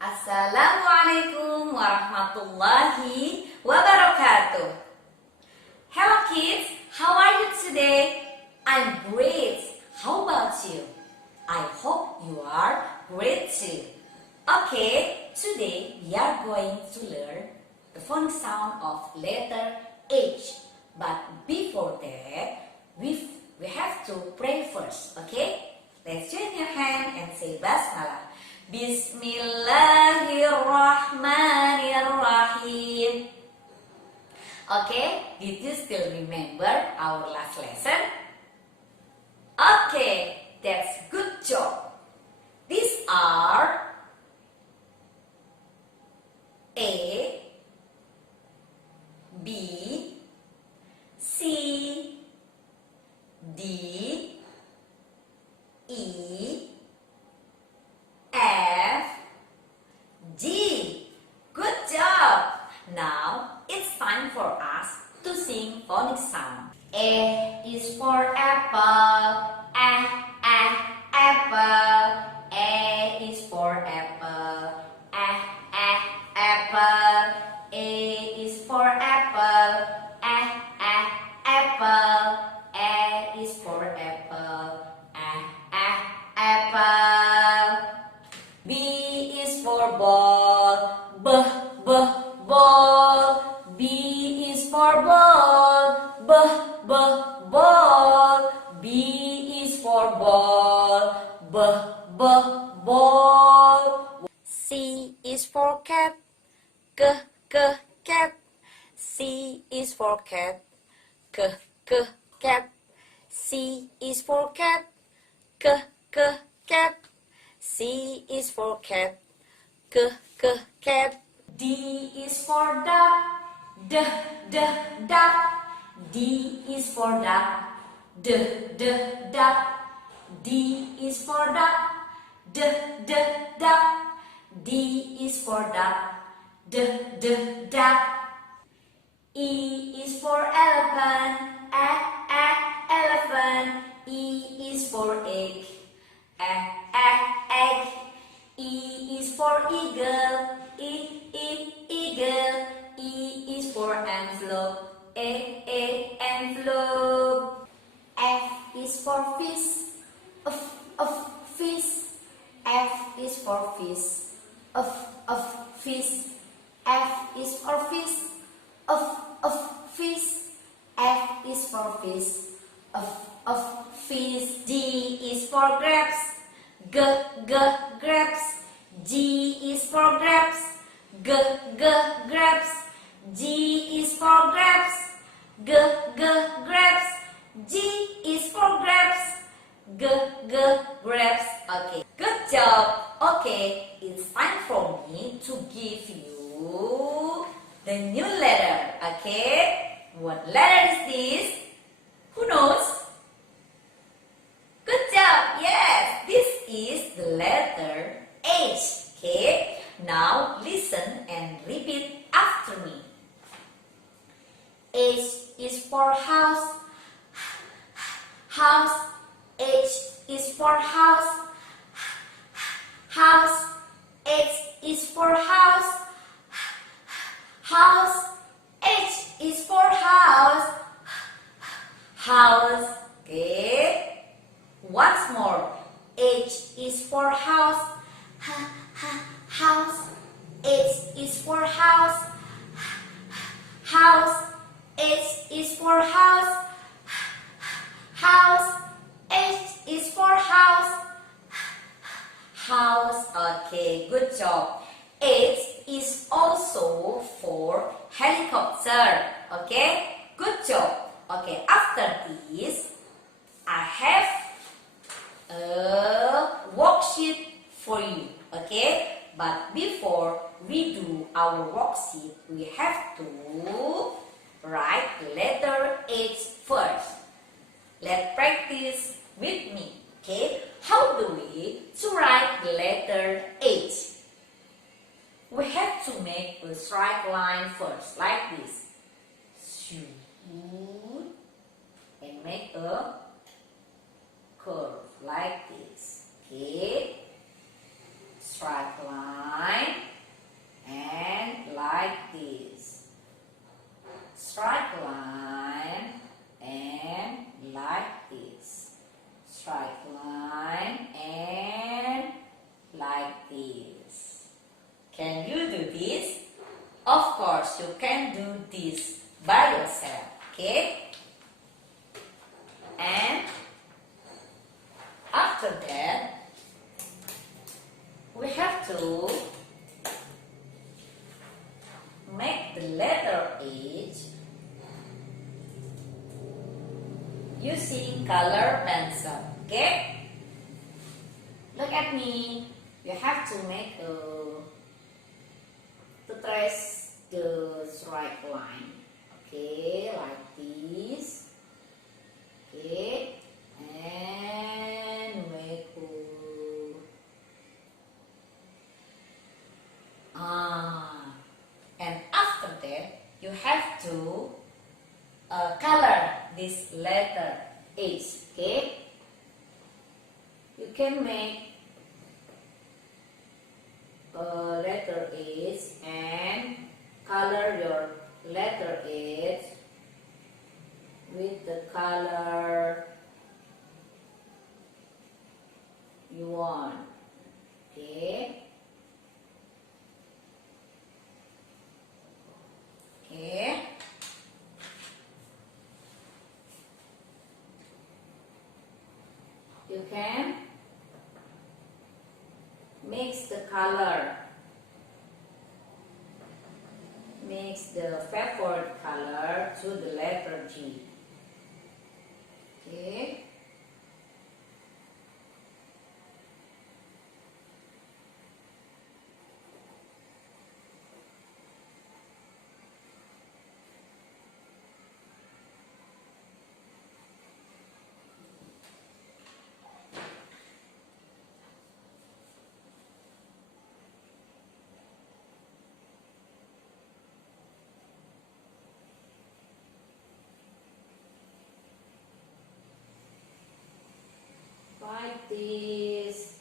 Assalamualaikum warahmatullahi wabarakatuh. Hello kids, how are you today? I'm great. How about you? I hope you are great too. Okay, today we are going to learn the phonic sound of letter H. But before that, we have to pray first, okay? Let's join your hand and say Basmalah. Bismillahirrahmanirrahim. Okay, did you still remember our last lesson? Okay, that's good job. These are A, B, C, D, E, F, G. Good job. Now it's time for us to sing phonic sound. A is for apple. Apple. A is for apple. Apple. A is for apple. Apple. A is for apple. Apple. B is for ball. Ball. B is for ball. Ball. B is for ball. Ball. C is for cat. Cat. C is for cat. Cat. C is for cat. Cat. C is for cat. Cat. D is for duck. Duck. D is for duck. Duck. D is for duck. Duck. D is for duck. Duck. E is for elephant. Elephant. E is for egg. Egg. E is for eagle. Eagle. E is for envelope. Envelope. F is for fish. Fish. F is for fish. Fish. F is for fish. Fish. F is for fish. Fish. G is for grapes. Grapes. G is for grapes. Grapes. G is for grapes. Grapes. G is for grapes. Grapes. Okay, good job. Okay, it's time for me to give you the new letter. Okay, what letter is this? Who knows? Good job. Yes, this is the letter H. Okay, now listen and repeat after me. H is for house. House. H is for house. House. H is for house. House. H is for house. House. Okay. Once more. H is for house. House. H is for house. House. H is for house. House. H is for house. House. Okay, good job. H is also for helicopter. Okay, good job. Okay, after this, I have a worksheet for you. Okay, but before we do our worksheet, we have to write the letter H first. Let's practice with me. Okay, how do we to write the letter H? We have to make a straight line first, like this. And make a curve like this. Okay. straight line, and like this. Straight line and like this. Straight line and like this. Can you do this? Of course, you can do this by yourself, okay? And after that, we have to make the letter H using color pencil, okay? Look at me. You have to make to trace the straight line, okay, like this, okay, and make and after that you have to color this letter H, okay? You can make letter H and color your letter H with the color you want, okay? Okay. You can mix the color, mix the favorite color to the letter G. Okay. Like this.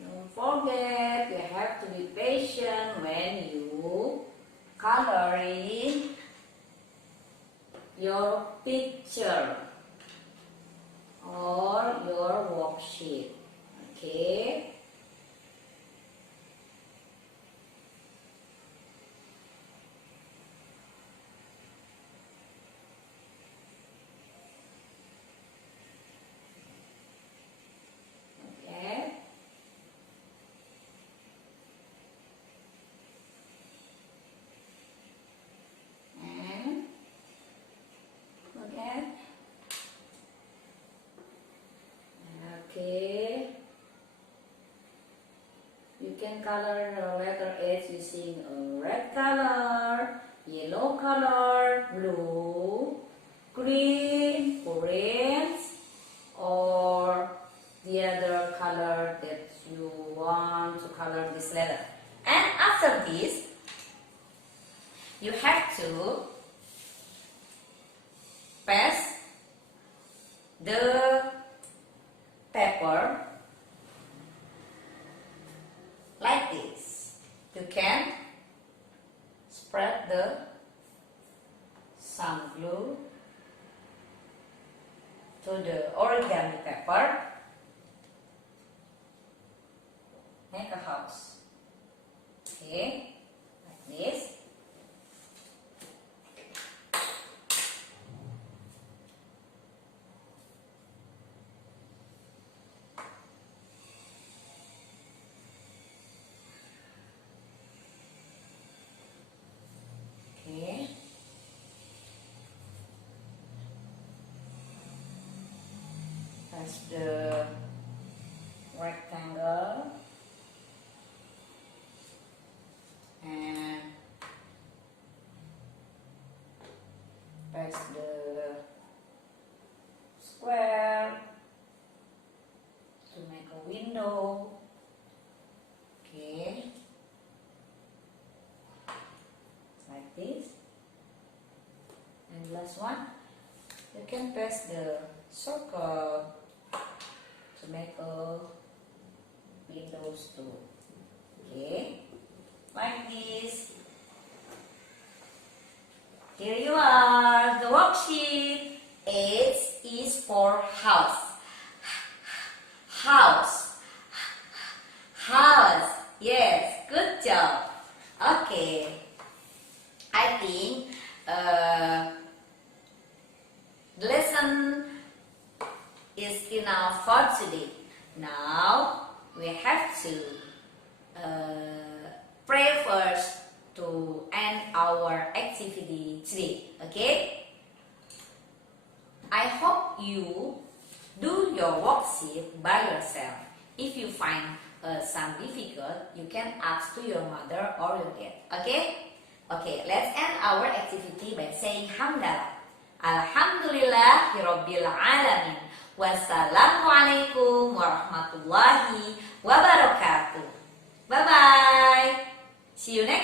Don't forget, you have to be patient when you coloring your picture or your worksheet, okay? Okay. And okay. Okay. You can color your letter H using a red color, yellow color, blue, green, orange, or the other color that you want to color this letter. And after this, you have to paste the paper like this. You can spread the some glue to the origami paper. Make a house. Okay, like this. Okay. That's the rectangle and that's the square to make a window. Okay, like this. And last one, you can paste the circle to make a Windows 2. Okay, like this. Here you are, the worksheet. H is for house. House. House. Yes, good job. Okay. I think the lesson is enough for today. Now we have to pray first to end our activity today. Okay? I hope you do your worksheet by yourself. If you find some difficult, you can ask to your mother or your dad. Okay? Okay, let's end our activity by saying hamdalah. Alhamdulillahirabbil alamin. Wassalamualaikum warahmatullahi wabarakatuh. Bye bye. See you next